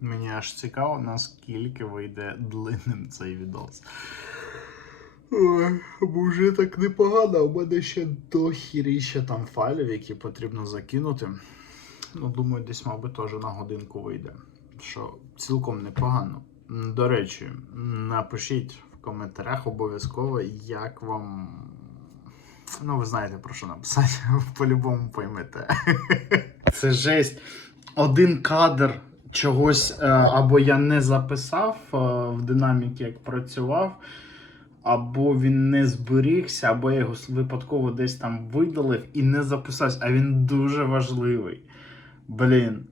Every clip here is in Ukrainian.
Мені аж цікаво, наскільки вийде длинним цей відос. Ой, бо вже так непогано, у мене ще дохіріще там файлів, які потрібно закинути. Ну, думаю, десь, мабуть, теж на годинку вийде. Що цілком непогано. До речі, напишіть в коментарях обов'язково, як вам. Ну, ви знаєте про що написати, по-любому поймете. Це жесть. Один кадр чогось е, або я не записав е, в динаміки, як працював, або він не зберігся, або я його випадково десь там видалив і не записався, а він дуже важливий. Блін.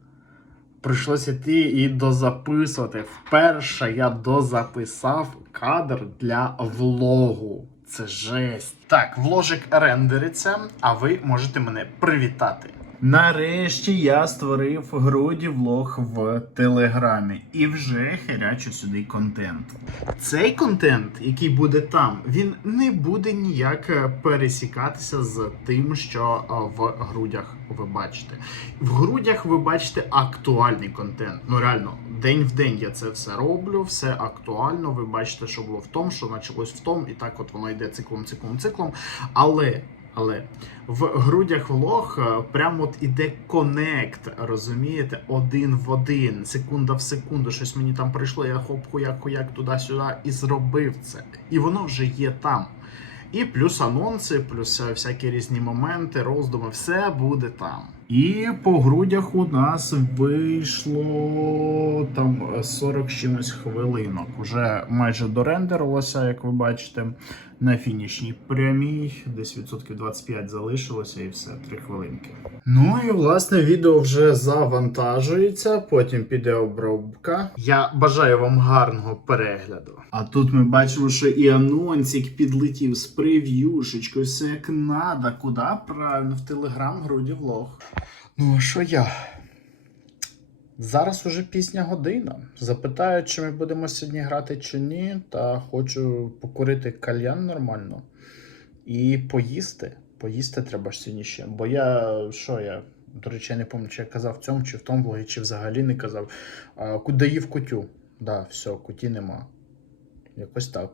Прийшлося йти і дозаписувати. Вперше я дозаписав кадр для влогу. Це жесть. Так, вложик рендериться, а ви можете мене привітати. Нарешті я створив груді влог в Телеграмі і вже херячу сюди контент. Цей контент, який буде там, він не буде ніяк е, пересікатися з тим, що е, в грудях ви бачите. В грудях ви бачите актуальний контент. Ну реально, день в день я це все роблю, все актуально. Ви бачите, що було в тому, що почалось в тому, і так от воно йде циклом, циклом, циклом. Але. Але в грудях влог е, прямо от іде конект, розумієте, один в один, секунда в секунду. Щось мені там прийшло, я хоп, хуяк, хуяк туди-сюди і зробив це. І воно вже є там. І плюс анонси, плюс е, всякі різні моменти, роздуми, все буде там. І по грудях у нас вийшло там 40 чимось хвилинок. Уже майже дорендерилося, як ви бачите, на фінішній прямій. Десь відсотків 25 залишилося і все, 3 хвилинки. Ну і власне відео вже завантажується, потім піде обробка. Я бажаю вам гарного перегляду. А тут ми бачимо, що і анонсик підлетів з прев'юшечкою, все як надо. Куди? Правильно, в телеграм груді влог. Ну, а що я? Зараз уже пізня година. Запитаю, чи ми будемо сьогодні грати чи ні, та хочу покурити кальян нормально і поїсти. Поїсти треба ж сьогодні ще. Бо я що я? До речі, я не пам'ятаю, чи я казав в цьому, чи в тому влогі, чи взагалі не казав. А, ку- доїв кутю. Да, все, куті нема. Якось так.